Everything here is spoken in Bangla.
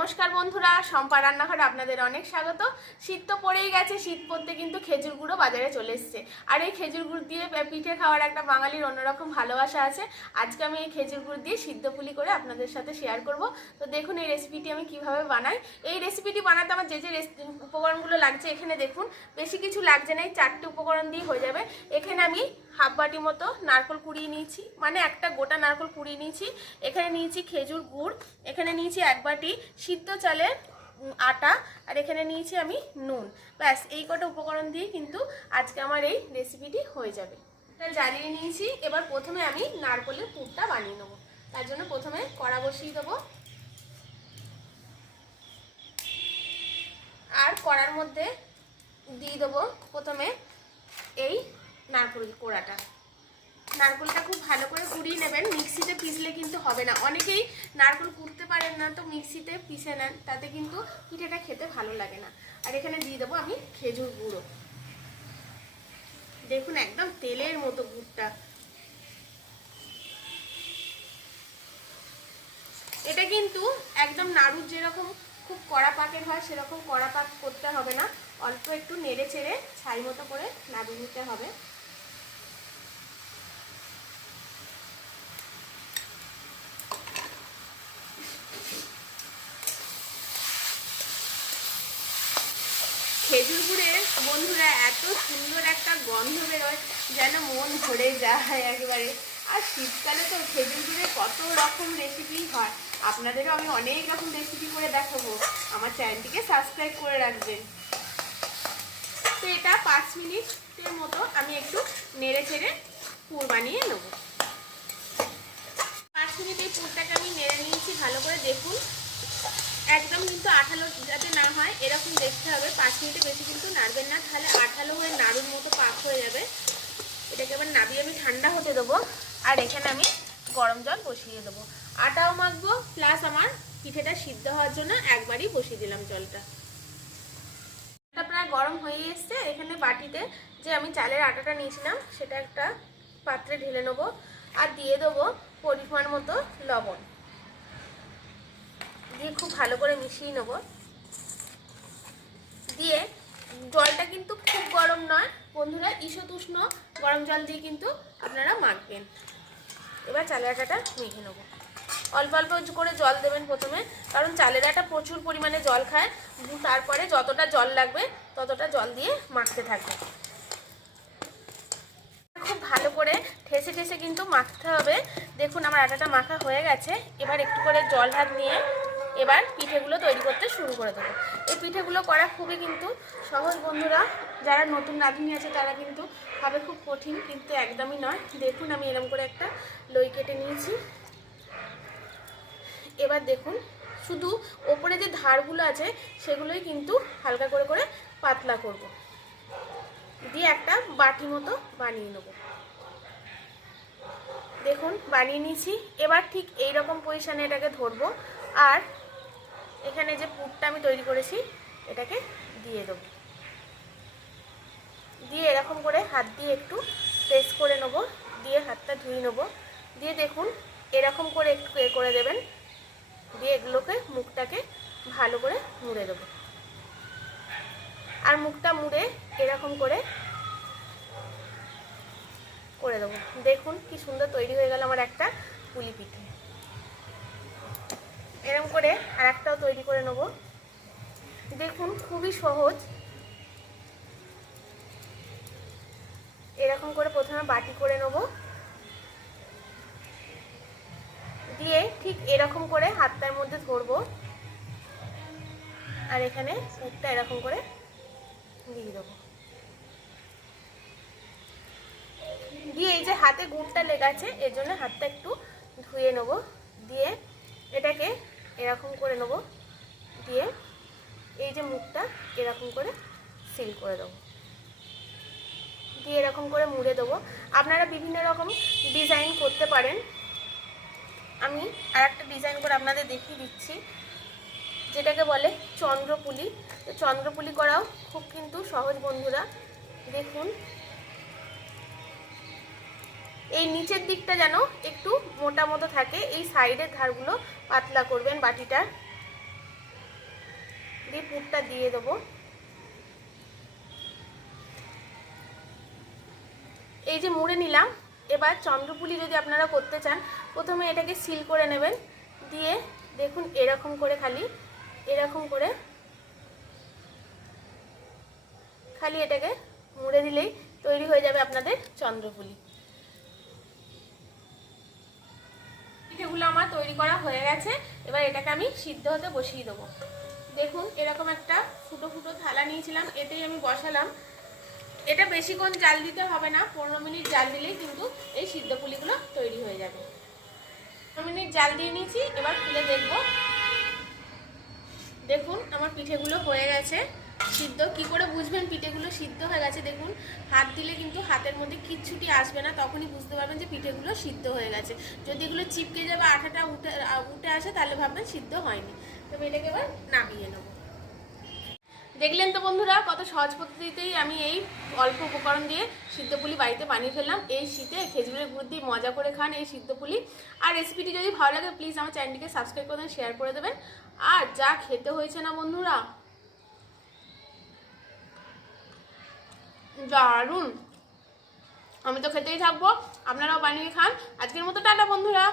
নমস্কার বন্ধুরা, শম্পা রান্নাঘরে আপনাদের অনেক স্বাগত। শীত তো পড়েই গেছে, শীত পড়তে কিন্তু খেজুর গুঁড়ো বাজারে চলে এসছে। আর এই খেজুর গুড় দিয়ে পিঠে খাওয়ার একটা বাঙালির অন্যরকম ভালোবাসা আছে। আজকে আমি এই খেজুর গুড় দিয়ে সিদ্ধ পুলি করে আপনাদের সাথে শেয়ার করব। তো দেখুন এই রেসিপিটি আমি কিভাবে বানাই। এই রেসিপিটি বানাতে আমার যে উপকরণগুলো লাগছে এখানে দেখুন, বেশি কিছু লাগছে না, এই 4টে উপকরণ দিয়ে হয়ে যাবে। এখানে আমি হাফ বাটি মতো নারকেল কুড়িয়ে নিয়েছি, মানে একটা গোটা নারকেল কুড়িয়ে নিয়েছি। এখানে নিয়েছি খেজুর গুড়, এখানে নিয়েছি 1 বাটি সিদ্ধ চালের আটা, আর এখানে নিয়েছি আমি নুন। ব্যাস এই কটা উপকরণ দিয়ে কিন্তু আজকে আমার এই রেসিপিটি হয়ে যাবে। জ্বালিয়ে নিয়েছি। এবার প্রথমে আমি নারকেলের পুরটা বানিয়ে নেবো। তার জন্য প্রথমে কড়া বসিয়ে দেবো, আর কড়ার মধ্যে দিয়ে দেবো প্রথমে এই নারকেল কোড়াটা। নারকেলটা খুব ভালো করে কুড়িয়ে নেবেন, মিক্সিতে পিষলে কিন্তু হবে না। অনেকেই নারকেল কুড়তে পারেন না, তো মিক্সিতে পিষে নেন, তাতে কিন্তু পিঠেটা খেতে ভালো লাগে না। আর এখানে দিয়ে দেবো আমি খেজুর গুঁড়ো। দেখুন একদম তেলের মতো গুড়টা। এটা কিন্তু একদম নাড়ুর যেরকম খুব কড়া পাকের হয় সেরকম কড়া পাক করতে হবে না, অল্প একটু নেড়ে চেড়ে ছাই মতো করে নাড়ু নিতে হবে। খেজুর গুড়ের বন্ধুরা এত সুন্দর একটা গন্ধ বেরোয়, যেন মন ভরে যায় একেবারে। আর শীতকালে তো খেজুর গুড়ে কত রকম রেসিপি হয়, আপনাদেরও আমি অনেক রকম রেসিপি করে দেখাবো। আমার চ্যানেলটিকে সাবস্ক্রাইব করে রাখবেন। তো এটা 5 মিনিটের মতো আমি একটু নেড়ে চেড়ে পুর বানিয়ে নেব। 5 মিনিট এই পুরটাকে আমি নেড়ে নিয়েছি ভালো করে। দেখুন একদম কিন্তু আঠালো যাতে না হয় এরকম দেখতে হবে। 5 মিনিটে বেশি কিন্তু নাড়বেন না, তাহলে আঠালো হয়ে নাড়ুর মতো পাক হয়ে যাবে। এটাকে এবার নাবিয়ে আমি ঠান্ডা হতে দেবো। আর এখানে আমি গরম জল বসিয়ে দেবো, আটাও মাখবো, প্লাস আমার পিঠেটা সিদ্ধ হওয়ার জন্য একবারই বসিয়ে দিলাম জলটা। প্রায় গরম হয়ে এসছে। এখানে বাটিতে যে আমি চালের আটাটা নিয়েছিলাম সেটা একটা পাত্রে ঢেলে নেবো, আর দিয়ে দেবো পরিমাণ মতো লবণ, দিয়ে খুব ভালো করে মিশিয়ে নেব। দিয়ে জলটা কিন্তু খুব গরম নয় বন্ধুরা, ঈষৎ উষ্ণ গরম জল দিয়ে কিন্তু আপনারা মাখবেন। এবার চালের আটাটা মেখে নেব। অল্প অল্প করে জল দেবেন প্রথমে, কারণ চালের আটা প্রচুর পরিমাণে জল খায়। তারপরে যতটা জল লাগবে ততটা জল দিয়ে মাখতে থাকবে। খুব ভালো করে ঠেসে ঠেসে কিন্তু মাখতে হবে। দেখুন আমার আটাটা মাখা হয়ে গেছে। এবার একটু করে জল হাত নিয়ে এবার পিঠেগুলো তৈরি করতে শুরু করে দেবো। এই পিঠেগুলো করা খুবই কিন্তু সহজ বন্ধুরা, যারা নতুন রাঁধুনি আছে তারা কিন্তু হবে খুব কঠিন, কিন্তু একদমই নয়। দেখুন আমি এরকম করে একটা লই কেটে নিয়েছি। এবার দেখুন শুধু ওপরে যে ধারগুলো আছে সেগুলোই কিন্তু হালকা করে করে পাতলা করব, দিয়ে একটা বাটি মতো বানিয়ে নেব। দেখুন বানিয়ে নিয়েছি। এবার ঠিক এই রকম পজিশানে এটাকে ধরবো, আর এখানে যে পুরটা আমি তৈরি করেছি এটাকে দিয়ে দেবো। দিয়ে এরকম করে হাত দিয়ে একটু প্রেস করে নেব, দিয়ে হাতটা ধুয়ে নেব। দিয়ে দেখুন এরকম করে একটু করে দেবেন, দিয়ে এগুলোকে মুখটাকে ভালো করে মুড়ে দেবো। আর মুখটা মুড়ে এরকম করে করে দেবো। দেখুন কি সুন্দর তৈরি হয়ে গেল আমার একটা পুলি পিঠে। এরকম করে আর একটাও তৈরি করে নেব। দেখুন খুবই সহজ। এরকম করে প্রথমে বাটি করে নেব, দিয়ে ঠিক এরকম করে হাতটার মধ্যে ধরবো, আর এখানে পুরটা এরকম করে দিয়ে দেবো। দিয়ে এই যে হাতে গুড়টা লেগে আছে এর জন্য হাতটা একটু ধুয়ে নেব। দিয়ে এটাকে এরকম করে নেব, দিয়ে এই যে মুখটা এরকম করে সিল করে দেবো, দিয়ে এরকম করে মুড়ে দেবো। আপনারা বিভিন্ন রকম ডিজাইন করতে পারেন। আমি আর একটা ডিজাইন করে আপনাদের দেখিয়ে দিচ্ছি, যেটাকে বলে চন্দ্রপুলি। তো চন্দ্রপুলি করাও খুব কিন্তু সহজ বন্ধুরা। দেখুন এই নিচের দিকটা যেন একটু মোটা মতো থাকে, এই সাইডের ধারগুলো পাতলা করবেন বাটিটার। দিয়ে পুরটা দিয়ে দেবো। এই যে মুড়ে নিলাম। এবার চন্দ্রপুলি যদি আপনারা করতে চান, প্রথমে এটাকে সিল করে নেবেন, দিয়ে দেখুন এরকম করে খালি এটাকে মুড়ে দিলেই তৈরি হয়ে যাবে আপনাদের চন্দ্রপুলি। পিঠেগুলো আমার তৈরি করা হয়ে গেছে। এবার এটাকে আমি সিদ্ধ হতে বসিয়ে দেবো। দেখুন এরকম একটা ফুটো ফুটো থালা নিয়েছিলাম, এতেই আমি বসালাম। এটা বেশিক্ষণ জাল দিতে হবে না, 15 মিনিট জাল দিলেই কিন্তু এই সিদ্ধ পুলিগুলো তৈরি হয়ে যাবে। 15 মিনিট জাল দিয়ে নিয়েছি, এবার খুলে দেখব। দেখুন আমার পিঠেগুলো হয়ে গেছে সিদ্ধ। কি করে বুঝবেন পিঠেগুলো সিদ্ধ হয়ে গেছে? দেখুন হাত দিলে কিন্তু হাতের মধ্যে কিচ্ছুটি আসবে না, তখনই বুঝতে পারবেন যে পিঠেগুলো সিদ্ধ হয়ে গেছে। যদি এগুলো চিপকে যাবে, আঠাটা উঠে আসে, তাহলে ভাববেন সিদ্ধ হয়নি। তবে এটাকে এবার নামিয়ে নেব। দেখলেন তো বন্ধুরা, কত সহজ পদ্ধতিতেই আমি এই অল্প উপকরণ দিয়ে সিদ্ধ পুলি বাড়িতে বানিয়ে ফেললাম। এই শীতে খেজুরের গুড় দিয়ে মজা করে খান এই সিদ্ধ পুলি। আর রেসিপিটি যদি ভালো লাগে প্লিজ আমার চ্যানেলটিকে সাবস্ক্রাইব করে দেবেন, শেয়ার করে দেবেন। আর যা খেতে হয়েছে না বন্ধুরা, দারুণ। আমি তো খেতেই থাকবো, আপনারাও বানিয়ে খান। আজকের মতো টাটা বন্ধুরা।